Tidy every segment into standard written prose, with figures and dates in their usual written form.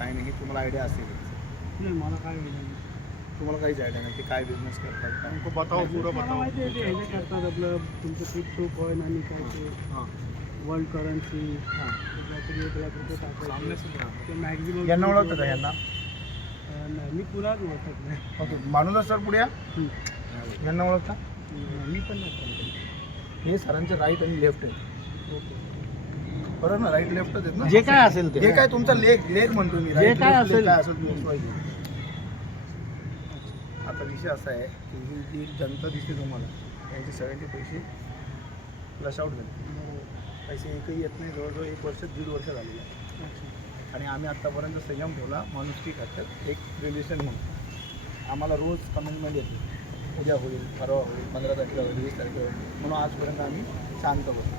काय नाही, तुम्हाला आयडिया असेल? नाही मला काय माहिती तुम्हाला काहीच आयडिया नाही ते काय बिझनेस करतात काय? हमको बताओ, पूरा बताओ. माहिती आहे ते हे करतात आपलं तुमचं क्रिप्टो कॉइन आणि काय ते हां वर्ल्ड करन्सी हां. काहीतरी 1 लाख रुपये सामने टाकायचे से रहा. ते मॅक्झिमम यांना ओळखतं का यांना? नाही मी पुरात ओळखत नाही ओके, मानूला सर पुढे या. यांना ओळखता? मी पण नाही हे सरांचे राईट आणि लेफ्ट आहे. ओके बरोबर ना, राईट लेफ्टच आहेत ना? जे काय असेल ते जे काय तुमचा लेग लेग म्हणतो मी, जे right, काय left, leg असेल. काय असेल तुम्ही XY घे. आता विषय असा आहे की ही जी जनता दिसते तुम्हाला त्यांचे सगळ्यांचे पैसे फ्लश आउट झाले. पैसे एकही येत नाही, जवळजवळ 1 वर्ष 1.5 वर्ष झालेलं आहे. आणि आम्ही आत्तापर्यंत संयम ठेवला माणुसकी खात्यात एक रिलेशन म्हणून. आम्हाला रोज कमेंटमेंट येते, उद्या होईल, परवा होईल, 15 तारखेला होईल, 20 तारखेला होईल, म्हणून आजपर्यंत आम्ही शांत बसतो.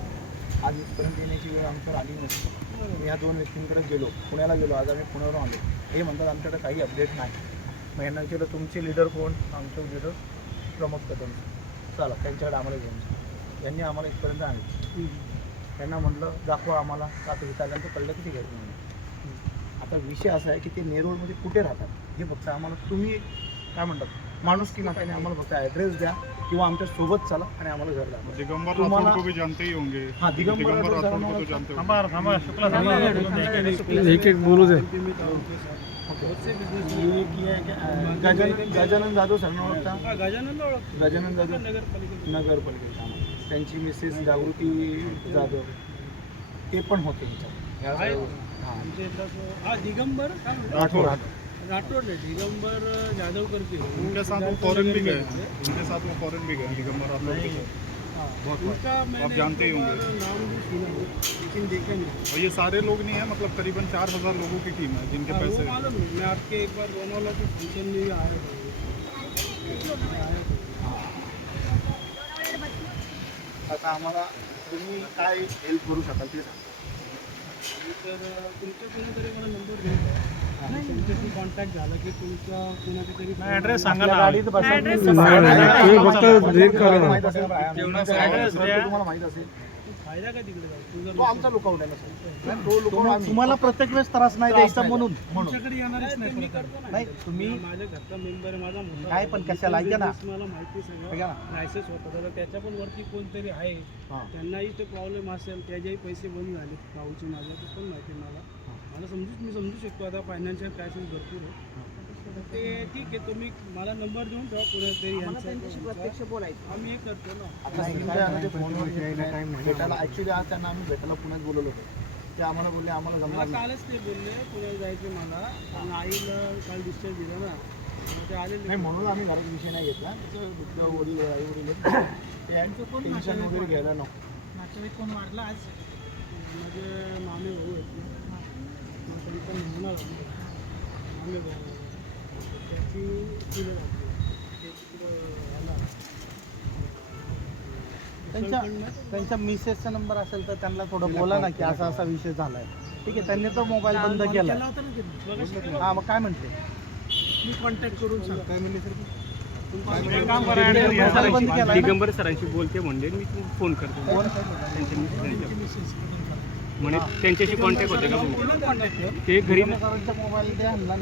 आज इथपर्यंत येण्याची वेळ आमच्यावर आली नसते. मी ह्या 2 व्यक्तींकडे गेलो, पुण्याला गेलो, आज आम्ही पुण्यावरून आलो. हे म्हणतात आमच्याकडे काही अपडेट नाही. मग यांना केलं तुमचे लीडर कोण? आमचे लीडर प्रमोद कदम. चला त्यांच्याकडे आम्हाला घेऊन जा. यांनी आम्हाला इथपर्यंत आणलं. त्यांना म्हटलं दाखवा आम्हाला, का तर इथं आल्यानंतर कळलं किती घ्यायचं म्हणून. आता विषय असा आहे की ते नेरूळमध्ये कुठे राहतात हे फक्त आम्हाला तुम्ही काय म्हणतात माणुसकी नात्याने आम्हाला फक्त ॲड्रेस द्या किंवा आमच्या सोबत चला आणि आम्हाला घर द्या. दिगंबर तुम्हाला- राठौर को भी जानते ही होंगे. हाँ, दिगंबर राठौर को तो राठौर जानते होंगे. एक एक बोलू दे गजानन जाधव सरांना ओळखता? गजाननला ओळखतो गजानन जाधव नगरपालिका नगरपालिकेत कामाला. त्यांची मिसेस जागृती जाधव ते पण होते आहे. हां आमच्या इथं हा दिगंबर काय म्हणतो? राठोड. राठोड आहे दिगंबर जाधव करते उनके साथ वो फॉरेन भी गए. उनके साथ वो फॉरेन भी गए. दिगंबर राठौर के साथ. उनका मैंने आप जानते ही होंगे. नाम भी सुना है, लेकिन देखा नहीं. और ये सारे लोग नहीं है, मतलब करीबन 4000 लोगों की टीम है जिनके हाँ, वो पैसे. मालूम है. मैं आपके एक बार दोनों के फंक्शन में भी आया था. आता आम्हाला तुम्ही काय हेल्प करू शकाल ते सांगा. तर तुमच्या कोणीतरी मला नंबर द्या. तुमच्याशी कॉन्टॅक्ट झाला की तुमचा कोणाचा तरी ॲड्रेस सांगा ना. गाडीत बसा. ॲड्रेस तुम्हाला फक्त रीड करा. माहित असेल ॲड्रेस द्या. तुम्हाला माहित असेल फायदा काय तिकडे जाऊ तुझा तो आमचा लुकआउट आहे ना सर. तो लुकआउट आम्ही तुम्हाला प्रत्येक वेळेस त्रास नाही द्यायचा म्हणून तुमच्याकडे येणारच नाही. मी करतो ना. नाही, तुम्ही माझ्या घरचा मेंबर आहे, माझा मुलगा काय पण कशाला ऐका ना. मला माहिती ऐका सगळं ना. लायसन्स होता तर त्याच्या पण वरती कोणतरी आहे. हां. त्यांनाही ते प्रॉब्लेम असेल, त्याच्याही पैसे बंद झाले भाऊचे माझ्या, ते पण माहिती आहे मला. मी समजू शकतो आता फायनान्शियल क्रायसिस भरपूर आहे. तर ते ठीक आहे, तुम्ही मला नंबर देऊन ठेवा कोणातरी यांचा प्रत्यक्ष बोलायचं. आम्ही हे करतो ना. आता सध्या फोनवर भेटायला ॲक्च्युली आज त्यांना आम्ही भेटायला पुण्यात बोलवलं होतं. ते आम्हाला बोलले आम्हाला जमणार मला नाही. कालच ते बोलले पुण्याला जायचं मला, आणि आईला काल डिस्चार्ज दिला ना, मग ते आले नाही म्हणून आम्ही घरात विषय नाही घेतला. त्याचं दुसरं वडील आई वडील ते टेन्शन वगैरे घ्यायला नको. नातेवाईक कोण वाढला आज? माझे मामे भाऊ आहेत ना. मग त्यांचा मेहना झाला मामे भाऊ, त्याची फुलं लागली. ते तिकडं ह्याला त्यांच्या मिसेसचा नंबर असेल तर त्यांना थोडं बोला ना की असा असा विषय झालाय. ठीक आहे, त्यांनी तर मोबाईल बंद केला. हा मग काय म्हटले? मी कॉन्टॅक्ट करून सांग. काय म्हणले सर? एक काम करा, मोबाईल बंद केला ना? दिगंबर सरांशी बोलते म्हणजे मी फोन करतो. म्हणे त्यांच्याशी कॉन्टॅक्ट होते का? ते घरी मोबाईल द्या ह्यांना.